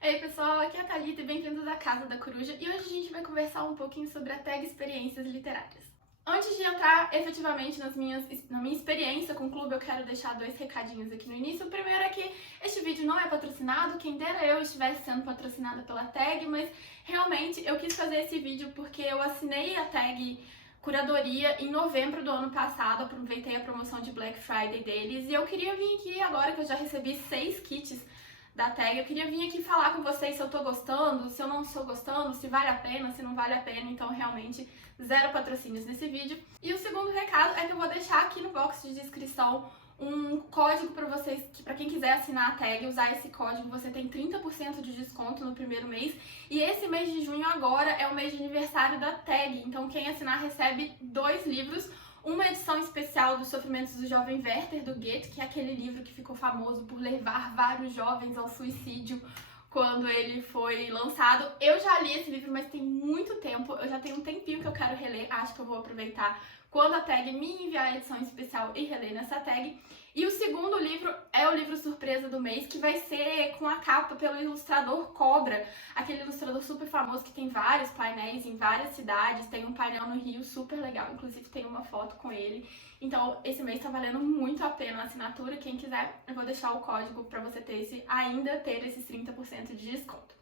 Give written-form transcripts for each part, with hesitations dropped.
Ei pessoal, aqui é a Thalita e bem-vindos à Casa da Coruja e hoje a gente vai conversar um pouquinho sobre a tag Experiências Literárias. Antes de entrar efetivamente na minha experiência com o clube, eu quero deixar dois recadinhos aqui no início. O primeiro é que este vídeo não é patrocinado, quem dera eu estivesse sendo patrocinada pela tag, mas realmente eu quis fazer esse vídeo porque eu assinei a tag Curadoria em novembro do ano passado, aproveitei a promoção de Black Friday deles e eu queria vir aqui agora que eu já recebi 6 kits da tag, eu queria vir aqui falar com vocês se eu tô gostando, se eu não estou gostando, se vale a pena, se não vale a pena, então realmente zero patrocínios nesse vídeo. E o segundo recado é que eu vou deixar aqui no box de descrição um código para vocês, para quem quiser assinar a tag, usar esse código, você tem 30% de desconto no primeiro mês. E esse mês de junho agora é o mês de aniversário da tag, então quem assinar recebe 2 livros, uma edição especial dos Sofrimentos do Jovem Werther, do Goethe, que é aquele livro que ficou famoso por levar vários jovens ao suicídio quando ele foi lançado. Eu já li esse livro, mas tem muito tempo, eu já tenho um tempinho que eu quero reler, acho que eu vou aproveitar quando a tag me enviar a edição especial e reler nessa tag. E o segundo livro é o livro surpresa do mês, que vai ser com a capa pelo ilustrador Cobra, aquele ilustrador super famoso que tem vários painéis em várias cidades, tem um painel no Rio super legal, inclusive tem uma foto com ele. Então esse mês tá valendo muito a pena a assinatura, quem quiser eu vou deixar o código pra você ainda ter esses 30% de desconto.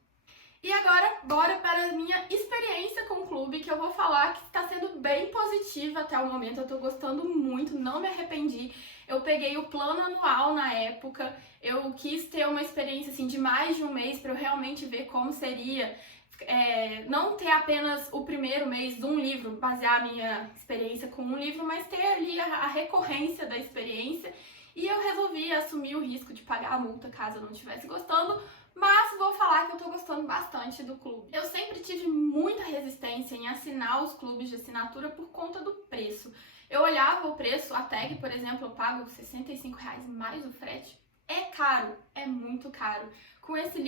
E agora, bora para a minha experiência com o clube, que eu vou falar que está sendo bem positiva até o momento, eu tô gostando muito, não me arrependi. Eu peguei o plano anual na época, eu quis ter uma experiência assim de mais de um mês para eu realmente ver como seria. Não ter apenas o primeiro mês de um livro, basear a minha experiência com um livro, mas ter ali a recorrência da experiência. E eu resolvi assumir o risco de pagar a multa caso eu não estivesse gostando, mas vou falar que eu tô gostando bastante do clube. Eu sempre tive muita resistência em assinar os clubes de assinatura por conta do preço. Eu olhava o preço, a tag, por exemplo, eu pago R$65 mais o frete. É caro, é muito caro. Com esse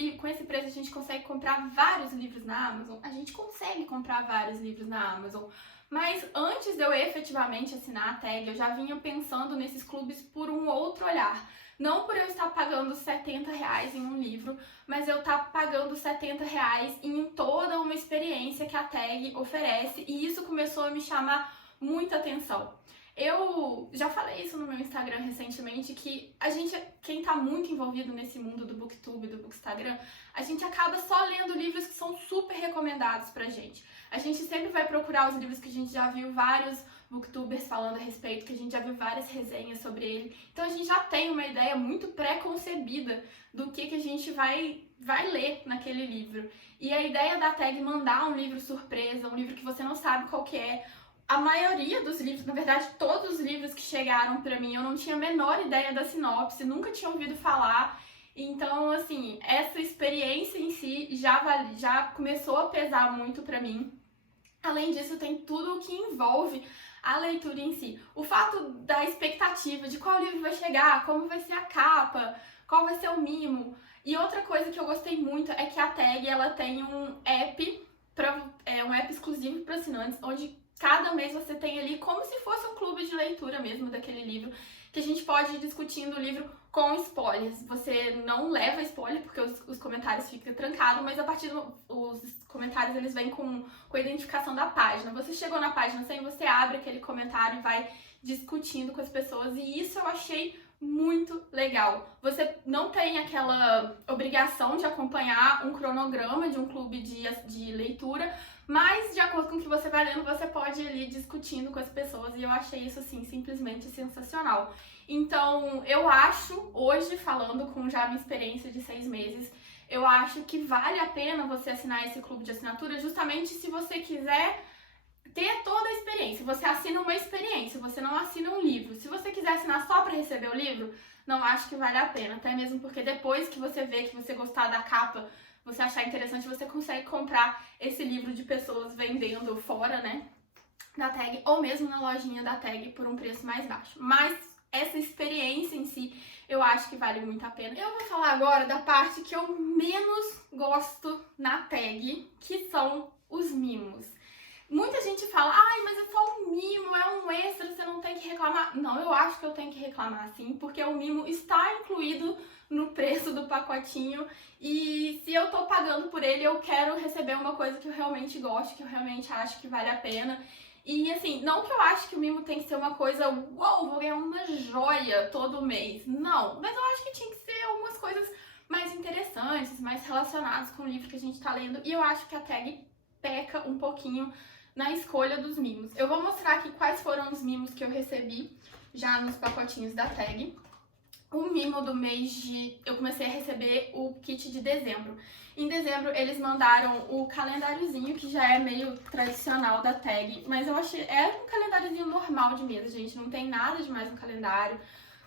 preço a gente consegue comprar vários livros na Amazon. A gente consegue comprar vários livros na Amazon. Mas antes de eu efetivamente assinar a tag, eu já vinha pensando nesses clubes por um outro olhar. Não por eu estar pagando R$70 em um livro, mas eu estar pagando R$70 em toda uma experiência que a tag oferece. E isso começou a me chamar muita atenção. Eu já falei isso no meu Instagram recentemente, que quem tá muito envolvido nesse mundo do Booktube, do Bookstagram, a gente acaba só lendo livros que são super recomendados pra gente. A gente sempre vai procurar os livros que a gente já viu vários booktubers falando a respeito, que a gente já viu várias resenhas sobre ele. Então a gente já tem uma ideia muito pré-concebida do que a gente vai ler naquele livro. E a ideia da tag mandar um livro surpresa, um livro que você não sabe qual que é, a maioria dos livros, na verdade todos os livros que chegaram pra mim, eu não tinha a menor ideia da sinopse, nunca tinha ouvido falar. Então, assim, essa experiência em si já começou a pesar muito pra mim. Além disso, tem tudo o que envolve a leitura em si. O fato da expectativa de qual livro vai chegar, como vai ser a capa, qual vai ser o mimo. E outra coisa que eu gostei muito é que a tag ela tem um app, um app exclusivo para assinantes, onde cada mês você tem ali como se fosse um clube de leitura mesmo daquele livro, que a gente pode ir discutindo o livro com spoilers. Você não leva spoiler porque os comentários ficam trancados, mas a partir dos comentários eles vêm com a identificação da página. Você chegou na página 100, você abre aquele comentário e vai discutindo com as pessoas, e isso eu achei muito legal. Você não tem aquela obrigação de acompanhar um cronograma de um clube de leitura, mas de acordo com o que você vai lendo, você pode ir ali discutindo com as pessoas, e eu achei isso assim simplesmente sensacional. Então eu acho, hoje falando com já a minha experiência de 6 meses, eu acho que vale a pena você assinar esse clube de assinatura, justamente se você quiser ter toda a experiência. Você assina uma experiência, você não assina um livro. Se você quiser assinar só para receber o livro, não acho que vale a pena, até mesmo porque depois que você vê, que você gostar da capa, você achar interessante, você consegue comprar esse livro de pessoas vendendo fora, né, da tag, ou mesmo na lojinha da tag por um preço mais baixo. Mas essa experiência em si, eu acho que vale muito a pena. Eu vou falar agora da parte que eu menos gosto na tag, que são os mimos. Muita gente fala, ai, mas é só um mimo, é um extra, você não tem que reclamar. Não, eu acho que eu tenho que reclamar sim, porque o mimo está incluído no preço do pacotinho, e se eu eu tô pagando por ele, eu quero receber uma coisa que eu realmente gosto, que eu realmente acho que vale a pena. E assim, não que eu acho que o mimo tem que ser uma coisa, uou, vou ganhar uma joia todo mês. Não, mas eu acho que tinha que ser algumas coisas mais interessantes, mais relacionadas com o livro que a gente tá lendo. E eu acho que a tag peca um pouquinho na escolha dos mimos. Eu vou mostrar aqui quais foram os mimos que eu recebi já nos pacotinhos da tag. O mimo do mês de... Eu comecei a receber o kit de dezembro. Em dezembro eles mandaram o calendáriozinho, que já é meio tradicional da tag, mas eu achei... É um calendáriozinho normal de mesa, gente. Não tem nada demais no calendário,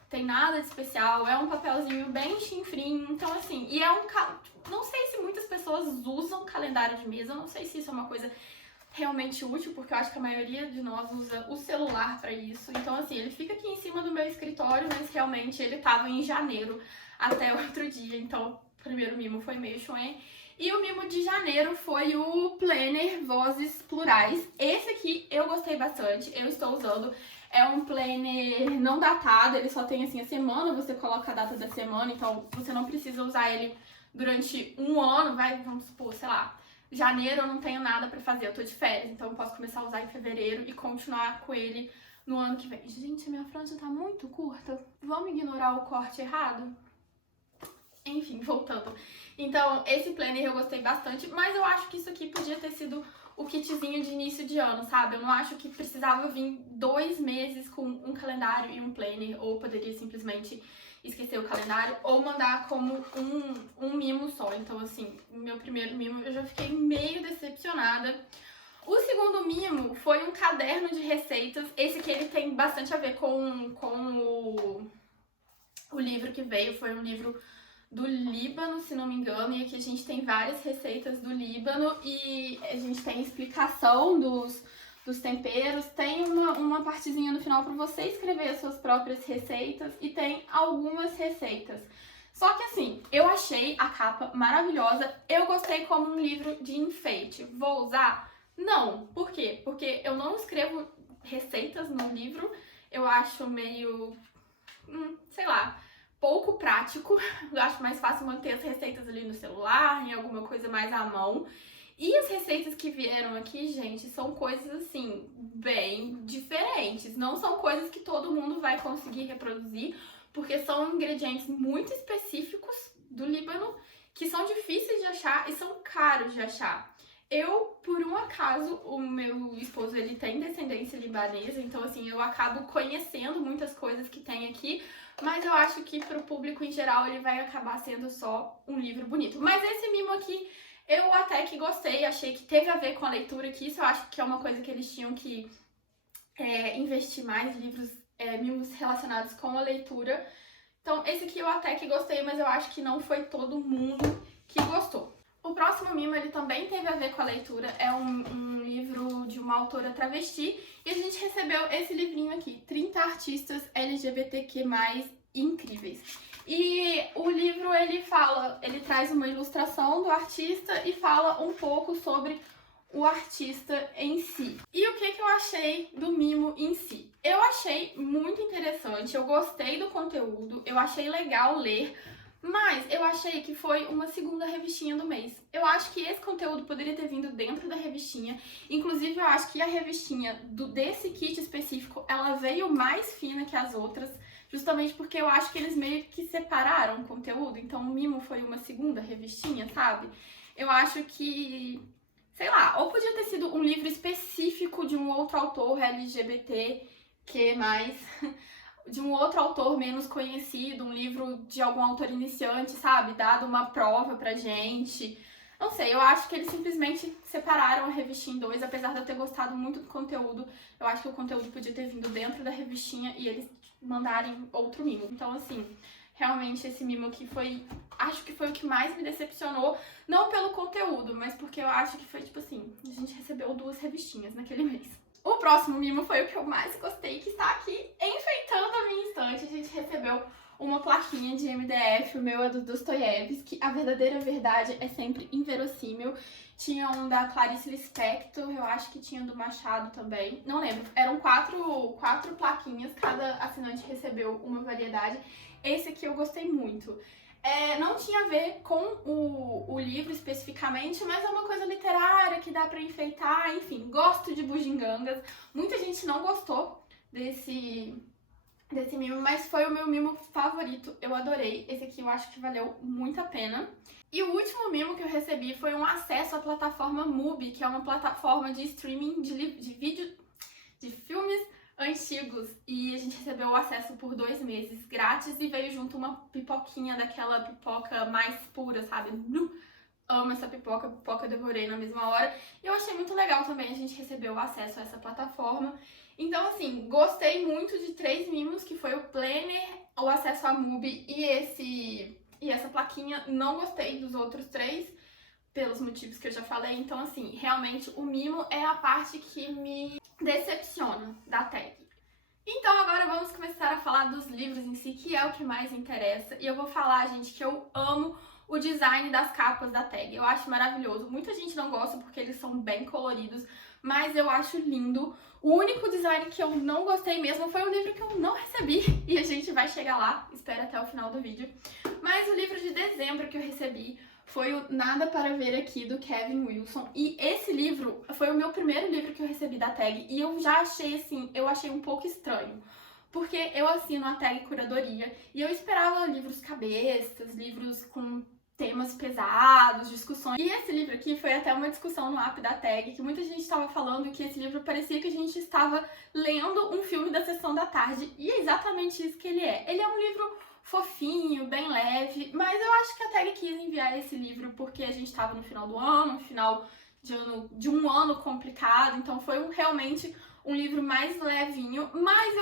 tem nada de especial. É um papelzinho bem chinfrim, então assim... E é um... Não sei se muitas pessoas usam calendário de mesa, eu não sei se isso é uma coisa realmente útil, porque eu acho que a maioria de nós usa o celular pra isso. Então, assim, ele fica aqui em cima do meu escritório, mas realmente ele tava em janeiro até outro dia. Então, o primeiro mimo foi meio chué. E o mimo de janeiro foi o Planner Vozes Plurais. Esse aqui eu gostei bastante, eu estou usando. É um planner não datado, ele só tem, assim, a semana, você coloca a data da semana, então você não precisa usar ele durante um ano, vamos supor, sei lá, janeiro eu não tenho nada pra fazer, eu tô de férias, então eu posso começar a usar em fevereiro e continuar com ele no ano que vem. Gente, minha franja tá muito curta. Vamos ignorar o corte errado? Enfim, voltando. Então, esse planner eu gostei bastante, mas eu acho que isso aqui podia ter sido o kitzinho de início de ano, sabe? Eu não acho que precisava vir 2 meses com um calendário e um planner, ou poderia simplesmente esquecer o calendário, ou mandar como um mimo só. Então, assim, o meu primeiro mimo eu já fiquei meio decepcionada. O segundo mimo foi um caderno de receitas. Esse aqui ele tem bastante a ver com o livro que veio. Foi um livro do Líbano, se não me engano, e aqui a gente tem várias receitas do Líbano e a gente tem explicação dos temperos, tem uma partezinha no final para você escrever as suas próprias receitas e tem algumas receitas. Só que assim, eu achei a capa maravilhosa, eu gostei como um livro de enfeite. Vou usar? Não. Por quê? Porque eu não escrevo receitas no livro, eu acho meio, sei lá, pouco prático. Eu acho mais fácil manter as receitas ali no celular, em alguma coisa mais à mão. E as receitas que vieram aqui, gente, são coisas assim, bem diferentes. Não são coisas que todo mundo vai conseguir reproduzir, porque são ingredientes muito específicos do Líbano, que são difíceis de achar e são caros de achar. Eu, por um acaso, o meu esposo, ele tem descendência libanesa, então assim, eu acabo conhecendo muitas coisas que tem aqui, mas eu acho que pro público em geral ele vai acabar sendo só um livro bonito. Mas esse mimo aqui, eu até que gostei, achei que teve a ver com a leitura, que isso eu acho que é uma coisa que eles tinham que investir mais, mimos relacionados com a leitura. Então esse aqui eu até que gostei, mas eu acho que não foi todo mundo que gostou. O próximo mimo, ele também teve a ver com a leitura, é um livro de uma autora travesti, e a gente recebeu esse livrinho aqui, 30 artistas LGBTQ+, incríveis. E o livro, ele traz uma ilustração do artista e fala um pouco sobre o artista em si. E o que eu achei do mimo em si? Eu achei muito interessante, eu gostei do conteúdo, eu achei legal ler, mas eu achei que foi uma segunda revistinha do mês. Eu acho que esse conteúdo poderia ter vindo dentro da revistinha. Inclusive, eu acho que a revistinha desse kit específico, ela veio mais fina que as outras, justamente porque eu acho que eles meio que separaram o conteúdo. Então, o mimo foi uma segunda revistinha, sabe? Eu acho que, sei lá, ou podia ter sido um livro específico de um outro autor LGBT, de um outro autor menos conhecido, um livro de algum autor iniciante, sabe? Dado uma prova pra gente. Não sei, eu acho que eles simplesmente separaram a revistinha em dois, apesar de eu ter gostado muito do conteúdo. Eu acho que o conteúdo podia ter vindo dentro da revistinha e eles mandarem outro mimo. Então, assim, realmente esse mimo aqui acho que foi o que mais me decepcionou, não pelo conteúdo, mas porque eu acho que foi tipo assim, a gente recebeu 2 revistinhas naquele mês. O próximo mimo foi o que eu mais gostei, que está aqui enfeitando a minha estante. A gente recebeu uma plaquinha de MDF, o meu é do Dostoiévski, A Verdadeira Verdade é Sempre Inverossímil. Tinha um da Clarice Lispector, eu acho que tinha do Machado também, não lembro. Eram 4 plaquinhas, cada assinante recebeu uma variedade. Esse aqui eu gostei muito. Não tinha a ver com o livro especificamente, mas é uma coisa literária que dá pra enfeitar, enfim, gosto de bugigangas. Muita gente não gostou desse mimo, mas foi o meu mimo favorito, eu adorei. Esse aqui eu acho que valeu muito a pena. E o último mimo que eu recebi foi um acesso à plataforma Mubi, que é uma plataforma de streaming de vídeo, de filmes antigos. E a gente recebeu o acesso por 2 meses grátis e veio junto uma pipoquinha daquela pipoca mais pura, sabe? Amo essa pipoca eu devorei na mesma hora. E eu achei muito legal também a gente receber o acesso a essa plataforma. Então, assim, gostei muito de 3 mimos, que foi o Planner, o acesso à Mubi e essa plaquinha. Não gostei dos outros 3, pelos motivos que eu já falei. Então, assim, realmente o mimo é a parte que me decepciona da tag. Então agora vamos começar a falar dos livros em si, que é o que mais interessa. E eu vou falar, gente, que eu amo o design das capas da tag. Eu acho maravilhoso. Muita gente não gosta porque eles são bem coloridos, mas eu acho lindo. O único design que eu não gostei mesmo foi o livro que eu não recebi, e a gente vai chegar lá, espera até o final do vídeo. Mas o livro de dezembro que eu recebi foi o Nada para Ver Aqui, do Kevin Wilson. E esse livro foi o meu primeiro livro que eu recebi da tag, e eu já achei assim, eu achei um pouco estranho. Porque eu assino a tag Curadoria, e eu esperava livros cabeças, livros com temas pesados, discussões. E esse livro aqui foi até uma discussão no app da tag, que muita gente estava falando que esse livro parecia que a gente estava lendo um filme da sessão da tarde, e é exatamente isso que ele é. Ele é um livro fofinho, bem leve, mas eu acho que a tag quis enviar esse livro porque a gente estava no final do ano, final de um ano complicado, então foi realmente um livro mais levinho, mas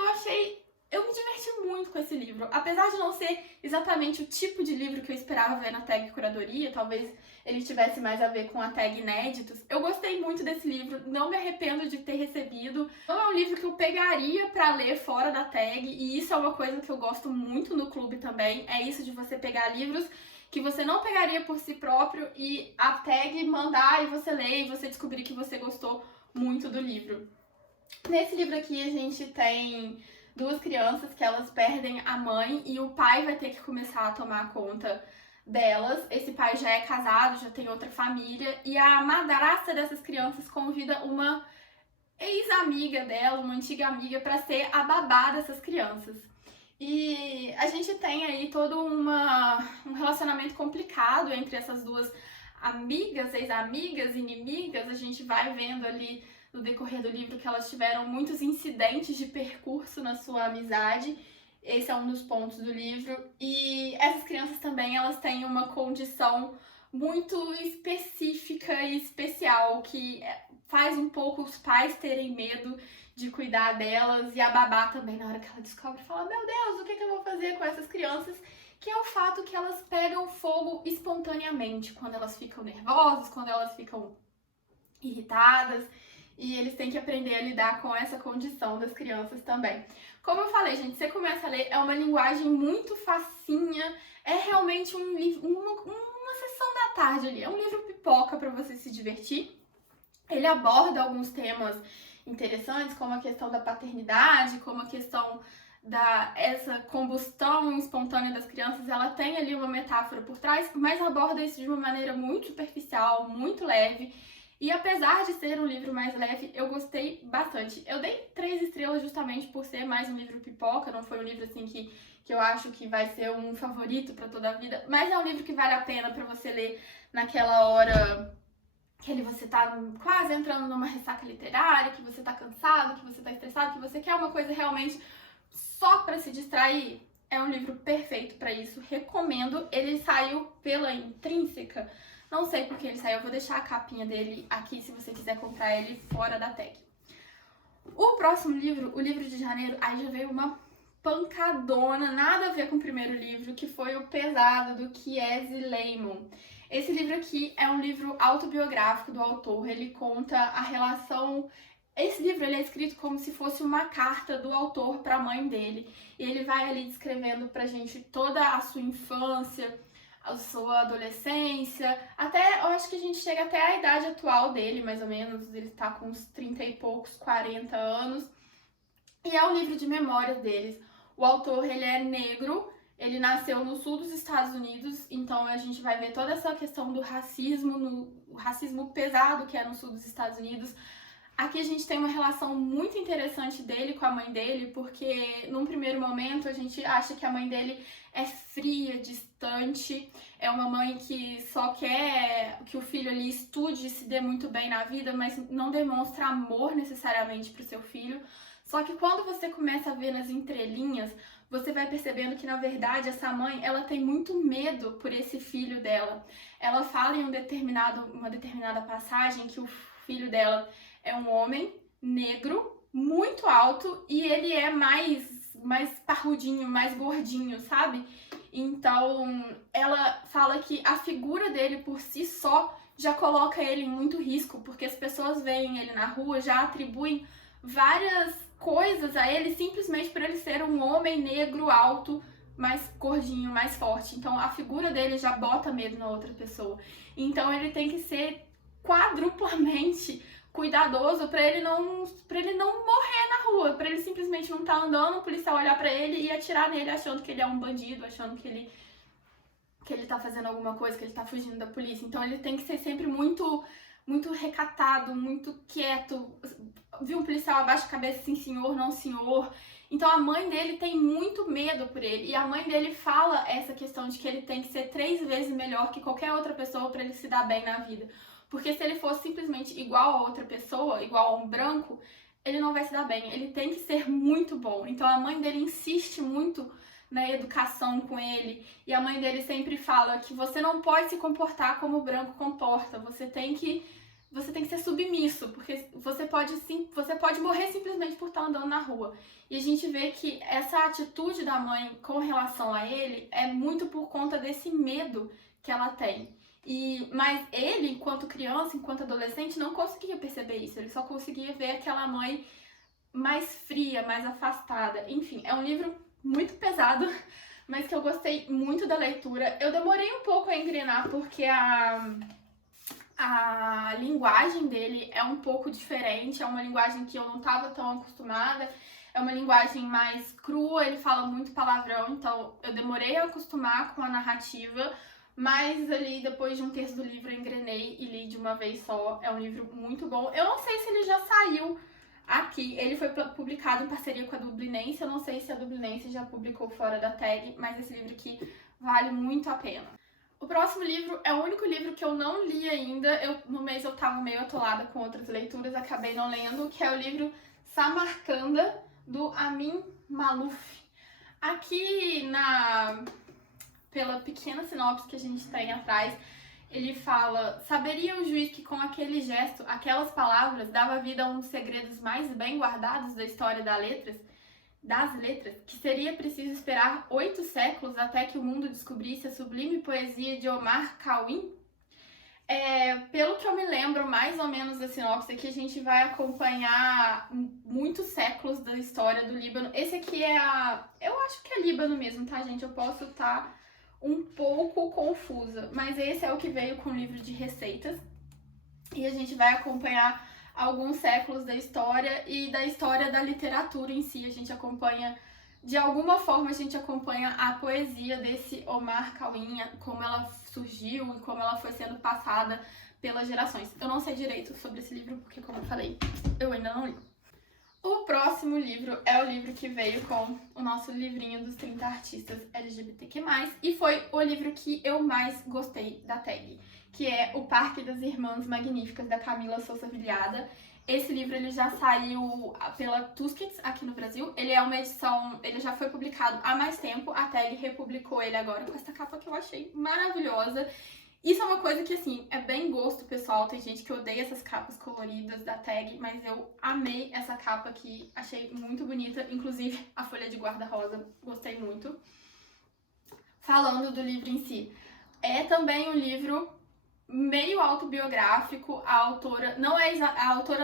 eu me diverti muito com esse livro. Apesar de não ser exatamente o tipo de livro que eu esperava ver na tag Curadoria, talvez ele tivesse mais a ver com a tag Inéditos, eu gostei muito desse livro, não me arrependo de ter recebido. Não é um livro que eu pegaria pra ler fora da tag, e isso é uma coisa que eu gosto muito no clube também, é isso de você pegar livros que você não pegaria por si próprio e a tag mandar e você ler e você descobrir que você gostou muito do livro. Nesse livro aqui a gente tem 2 crianças que elas perdem a mãe e o pai vai ter que começar a tomar conta delas. Esse pai já é casado, já tem outra família, e a madrasta dessas crianças convida uma ex-amiga dela, uma antiga amiga, para ser a babá dessas crianças. E a gente tem aí todo um relacionamento complicado entre essas 2 amigas, ex-amigas, inimigas. A gente vai vendo ali no decorrer do livro que elas tiveram muitos incidentes de percurso na sua amizade. Esse é um dos pontos do livro. E essas crianças também, elas têm uma condição muito específica e especial, que faz um pouco os pais terem medo de cuidar delas, e a babá também, na hora que ela descobre, fala: meu Deus, o que eu vou fazer com essas crianças? Que é o fato que elas pegam fogo espontaneamente, quando elas ficam nervosas, quando elas ficam irritadas. E eles têm que aprender a lidar com essa condição das crianças também. Como eu falei, gente, você começa a ler, é uma linguagem muito facinha, é realmente um livro, uma sessão da tarde ali, é um livro pipoca para você se divertir. Ele aborda alguns temas interessantes, como a questão da paternidade, como a questão essa combustão espontânea das crianças. Ela tem ali uma metáfora por trás, mas aborda isso de uma maneira muito superficial, muito leve. E apesar de ser um livro mais leve, eu gostei bastante. Eu dei 3 estrelas justamente por ser mais um livro pipoca, não foi um livro assim que eu acho que vai ser um favorito pra toda a vida, mas é um livro que vale a pena pra você ler naquela hora que você tá quase entrando numa ressaca literária, que você tá cansado, que você tá estressado, que você quer uma coisa realmente só pra se distrair. É um livro perfeito pra isso, recomendo. Ele saiu pela Intrínseca. Não sei porque ele saiu, eu vou deixar a capinha dele aqui se você quiser comprar ele fora da tag. O próximo livro, o livro de janeiro, aí já veio uma pancadona, nada a ver com o primeiro livro, que foi O Pesado, do Kiese Laymun. Esse livro aqui é um livro autobiográfico do autor, ele conta a relação... Esse livro ele é escrito como se fosse uma carta do autor para a mãe dele, e ele vai ali descrevendo pra gente toda a sua infância, a sua adolescência, até, eu acho que a gente chega até a idade atual dele, mais ou menos, ele tá com uns 30 e poucos, 40 anos, e é um livro de memórias deles. O autor, ele é negro, Ele nasceu no sul dos Estados Unidos, então a gente vai ver toda essa questão do racismo, o racismo pesado que é no sul dos Estados Unidos. Aqui a gente tem uma relação muito interessante dele com a mãe dele, porque num primeiro momento a gente acha que a mãe dele é fria, distante, é uma mãe que só quer que o filho ali estude e se dê muito bem na vida, mas não demonstra amor necessariamente para o seu filho. Só que quando você começa a ver nas entrelinhas, você vai percebendo que, na verdade, essa mãe, ela tem muito medo por esse filho dela. Ela fala em uma determinada passagem que o filho dela é um homem negro, muito alto, e ele é mais parrudinho, mais gordinho, sabe? Então, ela fala que a figura dele por si só já coloca ele em muito risco, porque as pessoas veem ele na rua, já atribuem várias coisas a ele simplesmente por ele ser um homem negro, alto, mais gordinho, mais forte. Então a figura dele já bota medo na outra pessoa. Então ele tem que ser quadruplamente cuidadoso para ele não morrer na rua, para ele simplesmente não estar andando, o policial olhar para ele e atirar nele achando que ele é um bandido, achando que ele tá fazendo alguma coisa, que ele tá fugindo da polícia. Então ele tem que ser sempre muito recatado, muito quieto. Viu um policial, abaixa a cabeça, sim senhor, não senhor. Então a mãe dele tem muito medo por ele. E a mãe dele fala essa questão de que ele tem que ser 3 vezes melhor que qualquer outra pessoa para ele se dar bem na vida. Porque se ele fosse simplesmente igual a outra pessoa, igual a um branco, ele não vai se dar bem. Ele tem que ser muito bom. Então a mãe dele insiste muito na educação com ele. E a mãe dele sempre fala que você não pode se comportar como o branco comporta. Você tem que ser submisso, porque você pode morrer simplesmente por estar andando na rua. E a gente vê que essa atitude da mãe com relação a ele é muito por conta desse medo que ela tem. Mas ele, enquanto criança, enquanto adolescente, não conseguia perceber isso. Ele só conseguia ver aquela mãe mais fria, mais afastada. Enfim, é um livro muito pesado, mas que eu gostei muito da leitura. Eu demorei um pouco a engrenar, porque a linguagem dele é um pouco diferente, é uma linguagem que eu não estava tão acostumada, é uma linguagem mais crua, ele fala muito palavrão, então eu demorei a acostumar com a narrativa, mas ali depois de 1/3 do livro eu engrenei e li de uma vez só. É um livro muito bom. Eu não sei se ele já saiu aqui, ele foi publicado em parceria com a Dublinense, eu não sei se a Dublinense já publicou fora da tag, mas esse livro aqui vale muito a pena. O próximo livro é o único livro que eu não li ainda. No mês eu tava meio atolada com outras leituras, acabei não lendo, que é o livro Samarcanda, do Amin Maalouf. Aqui pela pequena sinopse que a gente tem atrás, ele fala: saberia o juiz que com aquele gesto, aquelas palavras, dava vida a um dos segredos mais bem guardados da história das letras, que seria preciso esperar 8 séculos até que o mundo descobrisse a sublime poesia de Omar Khayyam? Pelo que eu me lembro, mais ou menos da sinopse aqui, a gente vai acompanhar muitos séculos da história do Líbano. Esse aqui eu acho que é Líbano mesmo, tá, gente? Eu posso estar um pouco confusa, mas esse é o que veio com o livro de receitas. E a gente vai acompanhar alguns séculos da história e da história da literatura em si. A gente acompanha, de alguma forma, a gente acompanha a poesia desse Omar Khayyam, como ela surgiu e como ela foi sendo passada pelas gerações. Eu não sei direito sobre esse livro, porque, como eu falei, eu ainda não li. O próximo livro é o livro que veio com o nosso livrinho dos 30 artistas LGBTQ+, e foi o livro que eu mais gostei da tag, que é O Parque das Irmãs Magníficas, da Camila Sousa Vilhada. Esse livro ele já saiu pela Tusquets aqui no Brasil. Ele é uma edição, ele já foi publicado há mais tempo, a tag republicou ele agora com essa capa que eu achei maravilhosa. Isso é uma coisa que, assim, é bem gosto pessoal. Tem gente que odeia essas capas coloridas da tag, mas eu amei essa capa aqui, achei muito bonita. Inclusive, a folha de guarda rosa, gostei muito. Falando do livro em si, é também um livro meio autobiográfico. A autora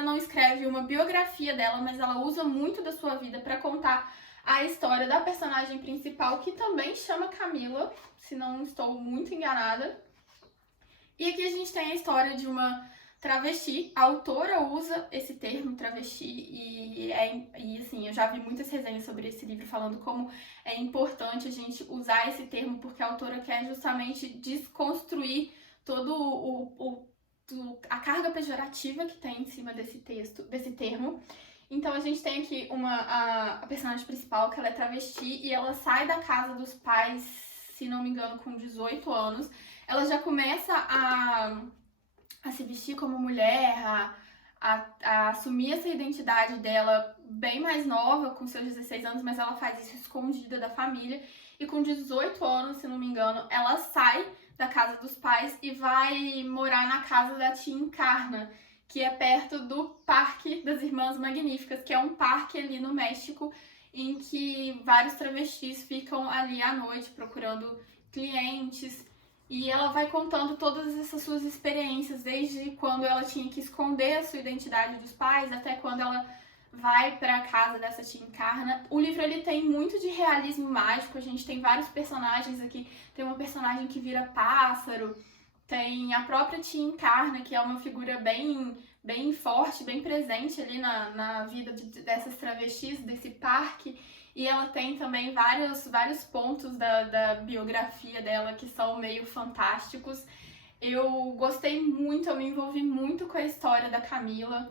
não escreve uma biografia dela, mas ela usa muito da sua vida para contar a história da personagem principal, que também chama Camila, se não estou muito enganada. E aqui a gente tem a história de uma travesti. A autora usa esse termo travesti e assim, eu já vi muitas resenhas sobre esse livro falando como é importante a gente usar esse termo, porque a autora quer justamente desconstruir todo a carga pejorativa que tem em cima desse texto, desse termo. Então a gente tem aqui a personagem principal, que ela é travesti, e ela sai da casa dos pais, se não me engano, com 18 anos. Ela já começa a se vestir como mulher, a assumir essa identidade dela bem mais nova, com seus 16 anos, mas ela faz isso escondida da família. E com 18 anos, se não me engano, ela sai da casa dos pais e vai morar na casa da tia Encarna, que é perto do Parque das Irmãs Magníficas, que é um parque ali no México, em que vários travestis ficam ali à noite procurando clientes. E ela vai contando todas essas suas experiências, desde quando ela tinha que esconder a sua identidade dos pais, até quando ela vai para a casa dessa tia Encarna. O livro ele tem muito de realismo mágico, a gente tem vários personagens aqui, tem uma personagem que vira pássaro, tem a própria tia Encarna, que é uma figura bem forte, bem presente ali na vida dessas travestis, desse parque. E ela tem também vários pontos da biografia dela que são meio fantásticos. Eu gostei muito, eu me envolvi muito com a história da Camila.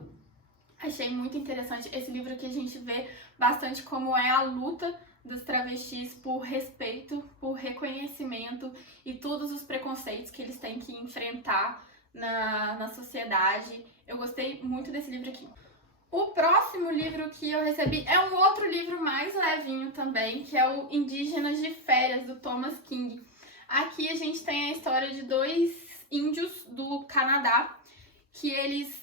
Achei muito interessante. Esse livro aqui a gente vê bastante como é a luta dos travestis por respeito, por reconhecimento e todos os preconceitos que eles têm que enfrentar na sociedade. Eu gostei muito desse livro aqui. O próximo livro que eu recebi é um outro livro mais levinho também, que é o Indígenas de Férias, do Thomas King. Aqui a gente tem a história de dois índios do Canadá, que eles,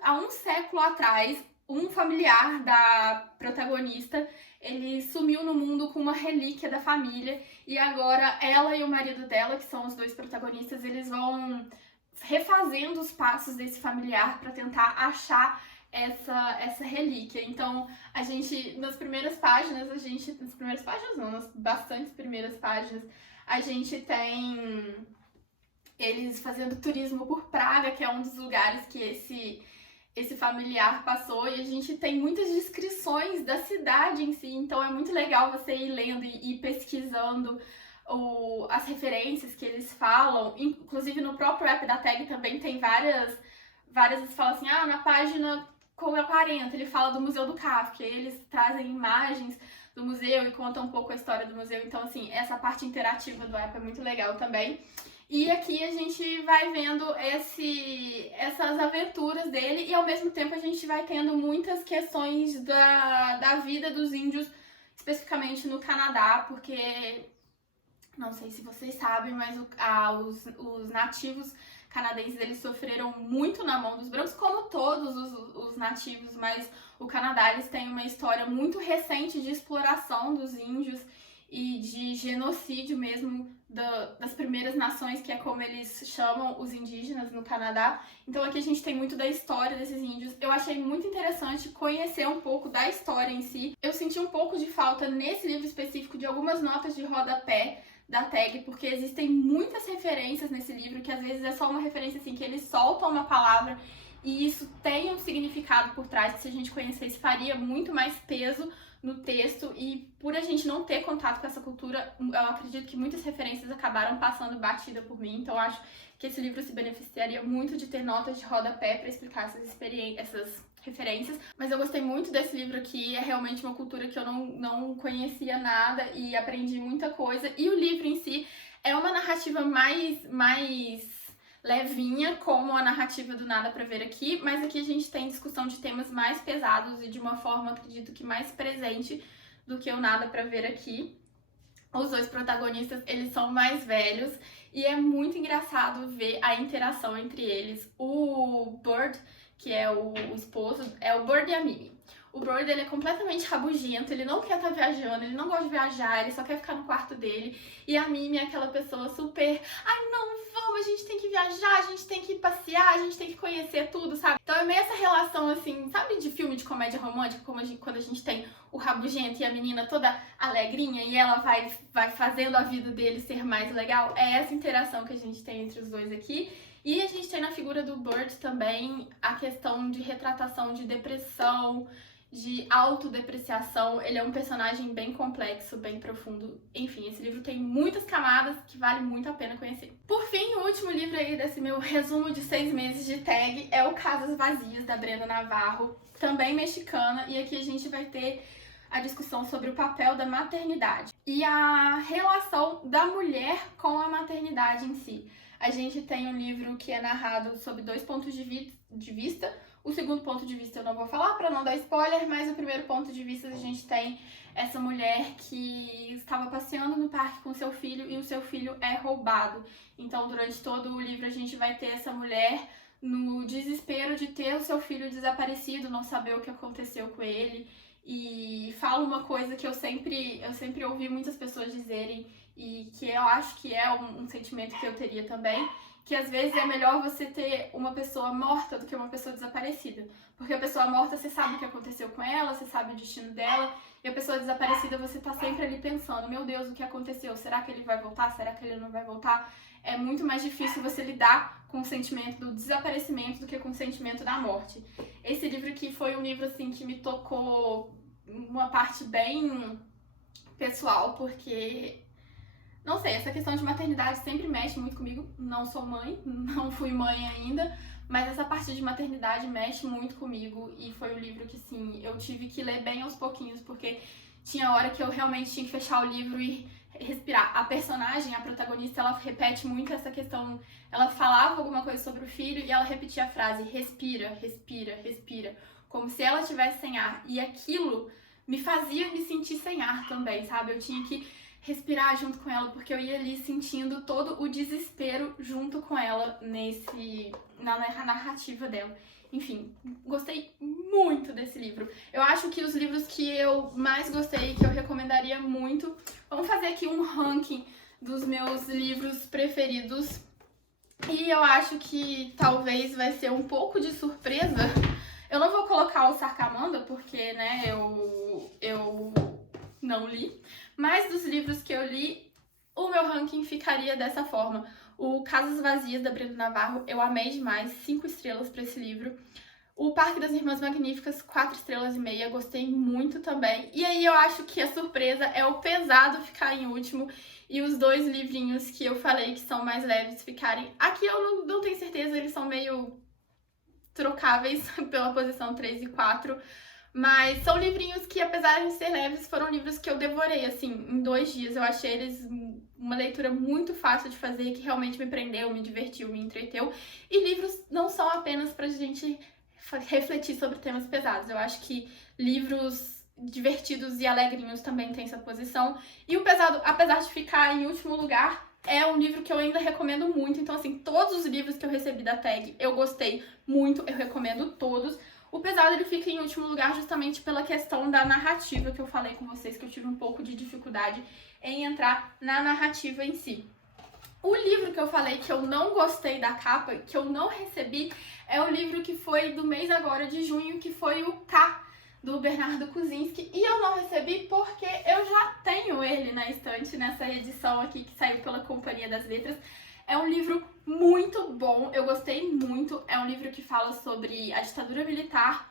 há um século atrás, um familiar da protagonista, ele sumiu no mundo com uma relíquia da família, e agora ela e o marido dela, que são os dois protagonistas, eles vão refazendo os passos desse familiar para tentar achar essa relíquia. Então, a gente, nas primeiras páginas, nas bastantes primeiras páginas, a gente tem eles fazendo turismo por Praga, que é um dos lugares que esse familiar passou, e a gente tem muitas descrições da cidade em si, então é muito legal você ir lendo e ir pesquisando as referências que eles falam. Inclusive no próprio app da Tag também tem várias eles falam assim, na página 40 ele fala do Museu do Kafka, e eles trazem imagens do museu e contam um pouco a história do museu. Então assim, essa parte interativa do app é muito legal também. E aqui a gente vai vendo essas aventuras dele, e ao mesmo tempo a gente vai tendo muitas questões da vida dos índios, especificamente no Canadá, porque não sei se vocês sabem, mas os nativos canadenses, eles sofreram muito na mão dos brancos, como todos os nativos, mas o Canadá, eles têm uma história muito recente de exploração dos índios e de genocídio mesmo das primeiras nações, que é como eles chamam os indígenas no Canadá. Então aqui a gente tem muito da história desses índios. Eu achei muito interessante conhecer um pouco da história em si. Eu senti um pouco de falta nesse livro específico de algumas notas de rodapé da Tag, porque existem muitas referências nesse livro, que às vezes é só uma referência assim, que eles soltam uma palavra e isso tem um significado por trás, que se a gente conhecesse faria muito mais peso no texto. E por a gente não ter contato com essa cultura, eu acredito que muitas referências acabaram passando batida por mim. Então eu acho que esse livro se beneficiaria muito de ter notas de rodapé para explicar essas referências. Mas eu gostei muito desse livro aqui, é realmente uma cultura que eu não conhecia nada e aprendi muita coisa. E o livro em si é uma narrativa mais levinha, como a narrativa do Nada Pra Ver Aqui, mas aqui a gente tem discussão de temas mais pesados e de uma forma, acredito que mais presente do que o Nada Pra Ver Aqui. Os dois protagonistas, eles são mais velhos e é muito engraçado ver a interação entre eles. O Bird, que é o esposo, é o Bird e a Mimi. O Bird, ele é completamente rabugento, ele não quer estar viajando, ele não gosta de viajar, ele só quer ficar no quarto dele. E a Mimi é aquela pessoa super, não, vamos, a gente tem que viajar, a gente tem que passear, a gente tem que conhecer tudo, sabe? Então é meio essa relação, assim, sabe, de filme de comédia romântica, como quando a gente tem o rabugento e a menina toda alegrinha e ela vai fazendo a vida dele ser mais legal. É essa interação que a gente tem entre os dois aqui. E a gente tem na figura do Burt também a questão de retratação de depressão, de autodepreciação. Ele é um personagem bem complexo, bem profundo. Enfim, esse livro tem muitas camadas que vale muito a pena conhecer. Por fim, o último livro aí desse meu resumo de 6 meses de tag é o Casas Vazias, da Brenda Navarro, também mexicana, e aqui a gente vai ter a discussão sobre o papel da maternidade e a relação da mulher com a maternidade em si. A gente tem um livro que é narrado sob 2 pontos de vista. O segundo ponto de vista eu não vou falar para não dar spoiler, mas o primeiro ponto de vista a gente tem essa mulher que estava passeando no parque com seu filho e o seu filho é roubado. Então, durante todo o livro a gente vai ter essa mulher no desespero de ter o seu filho desaparecido, não saber o que aconteceu com ele. E fala uma coisa que eu sempre ouvi muitas pessoas dizerem e que eu acho que é um sentimento que eu teria também, que às vezes é melhor você ter uma pessoa morta do que uma pessoa desaparecida. Porque a pessoa morta, você sabe o que aconteceu com ela, você sabe o destino dela, e a pessoa desaparecida, você tá sempre ali pensando, meu Deus, o que aconteceu? Será que ele vai voltar? Será que ele não vai voltar? É muito mais difícil você lidar com o sentimento do desaparecimento do que com o sentimento da morte. Esse livro aqui foi um livro, assim, que me tocou uma parte bem pessoal, porque... não sei, essa questão de maternidade sempre mexe muito comigo. Não sou mãe, não fui mãe ainda, mas essa parte de maternidade mexe muito comigo e foi um livro que, assim, eu tive que ler bem aos pouquinhos, porque tinha hora que eu realmente tinha que fechar o livro e respirar. A personagem, a protagonista, ela repete muito essa questão, ela falava alguma coisa sobre o filho e ela repetia a frase, respira, respira, respira, como se ela estivesse sem ar. E aquilo me fazia me sentir sem ar também, sabe? Eu tinha que respirar junto com ela, porque eu ia ali sentindo todo o desespero junto com ela na narrativa dela. Enfim, gostei muito desse livro. Eu acho que os livros que eu mais gostei, que eu recomendaria muito... Vamos fazer aqui um ranking dos meus livros preferidos. E eu acho que talvez vai ser um pouco de surpresa. Eu não vou colocar o Sarcamanda, porque, né, eu não li. Mas dos livros que eu li, o meu ranking ficaria dessa forma. O Casas Vazias, da Brenda Navarro, eu amei demais, 5 estrelas para esse livro. O Parque das Irmãs Magníficas, 4 estrelas e meia, gostei muito também. E aí eu acho que a surpresa é o Pesado ficar em último e os 2 livrinhos que eu falei que são mais leves ficarem... Aqui eu não tenho certeza, eles são meio trocáveis pela posição 3 e 4. Mas são livrinhos que, apesar de ser leves, foram livros que eu devorei, assim, em 2 dias. Eu achei eles uma leitura muito fácil de fazer, que realmente me prendeu, me divertiu, me entreteu. E livros não são apenas pra gente refletir sobre temas pesados. Eu acho que livros divertidos e alegrinhos também têm essa posição. E o Pesado, apesar de ficar em último lugar, é um livro que eu ainda recomendo muito. Então, assim, todos os livros que eu recebi da tag eu gostei muito, eu recomendo todos. O Pesado, ele fica em último lugar justamente pela questão da narrativa que eu falei com vocês, que eu tive um pouco de dificuldade em entrar na narrativa em si. O livro que eu falei que eu não gostei da capa, que eu não recebi, é o livro que foi do mês agora de junho, que foi o K, do Bernardo Kuzinski, e eu não recebi porque eu já tenho ele na estante, nessa edição aqui que saiu pela Companhia das Letras. É um livro muito bom, eu gostei muito. É um livro que fala sobre a ditadura militar.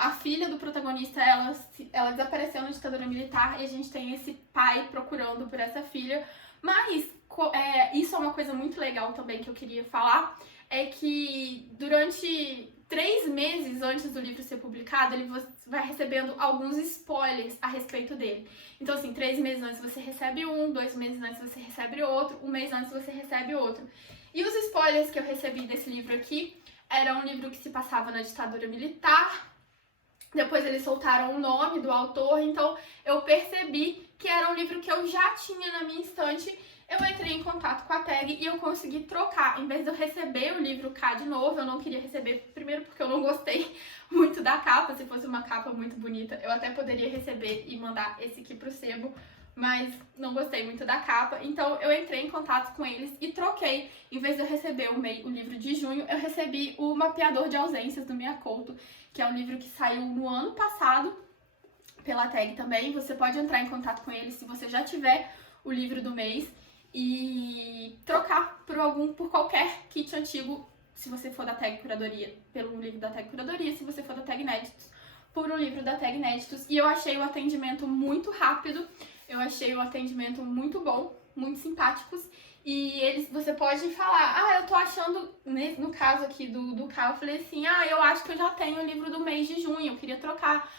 A filha do protagonista, ela desapareceu na ditadura militar e a gente tem esse pai procurando por essa filha. Mas isso é uma coisa muito legal também que eu queria falar, é que durante 3 meses antes do livro ser publicado, ele vai recebendo alguns spoilers a respeito dele. Então, assim, 3 meses antes você recebe um, 2 meses antes você recebe outro, 1 mês antes você recebe outro. E os spoilers que eu recebi desse livro aqui, era um livro que se passava na ditadura militar, depois eles soltaram o nome do autor, então eu percebi que era um livro que eu já tinha na minha estante. Eu entrei em contato com a tag e eu consegui trocar. Em vez de eu receber o livro K de novo, eu não queria receber, primeiro porque eu não gostei muito da capa. Se fosse uma capa muito bonita, eu até poderia receber e mandar esse aqui pro sebo, mas não gostei muito da capa. Então eu entrei em contato com eles e troquei. Em vez de eu receber o livro de junho, eu recebi o Mapeador de Ausências, do Mia Couto, que é um livro que saiu no ano passado pela tag também. Você pode entrar em contato com eles se você já tiver o livro do mês. e trocar por qualquer kit antigo, se você for da Tag Curadoria, pelo livro da Tag Curadoria, se você for da Tag Inéditos, por um livro da Tag Inéditos. E eu achei o atendimento muito rápido, eu achei o atendimento muito bom, muito simpáticos. E você pode falar, eu tô achando, no caso aqui do Caio, eu falei assim, eu acho que eu já tenho o livro do mês de junho, eu queria trocar.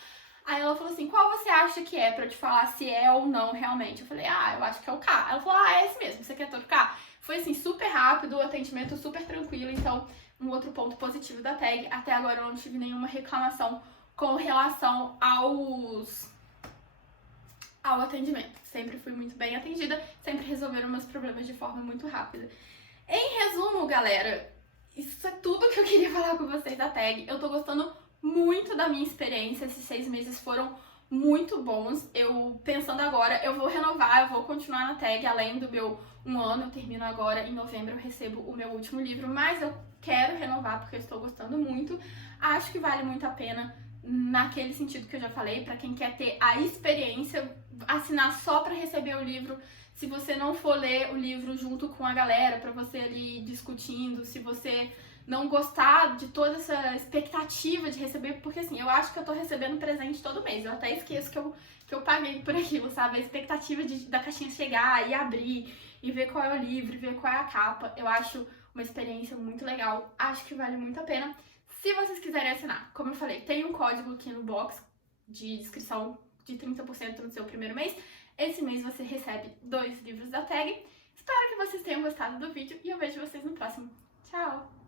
Aí ela falou assim, qual você acha que é, pra eu te falar se é ou não realmente? Eu falei, eu acho que é o K. Ela falou, é esse mesmo, você quer trocar? Foi assim, super rápido, o atendimento super tranquilo, então um outro ponto positivo da Tag. Até agora eu não tive nenhuma reclamação com relação ao atendimento. Sempre fui muito bem atendida, sempre resolveram meus problemas de forma muito rápida. Em resumo, galera, isso é tudo que eu queria falar com vocês da Tag. Eu tô gostando muito da minha experiência, esses 6 meses foram muito bons. Pensando agora, eu vou renovar, eu vou continuar na Tag, além do meu 1 ano, eu termino agora, em novembro eu recebo o meu último livro, mas eu quero renovar porque eu estou gostando muito. Acho que vale muito a pena, naquele sentido que eu já falei, pra quem quer ter a experiência, assinar só pra receber o livro. Se você não for ler o livro junto com a galera, pra você ali discutindo, se você não gostar de toda essa expectativa de receber, porque assim, eu acho que eu tô recebendo presente todo mês, eu até esqueço que eu paguei por aquilo, sabe? A expectativa da caixinha chegar e abrir, e ver qual é o livro, e ver qual é a capa, eu acho uma experiência muito legal, acho que vale muito a pena. Se vocês quiserem assinar, como eu falei, tem um código aqui no box de descrição de 30% no seu primeiro mês. Esse mês você recebe 2 livros da Tag. Espero que vocês tenham gostado do vídeo e eu vejo vocês no próximo. Tchau!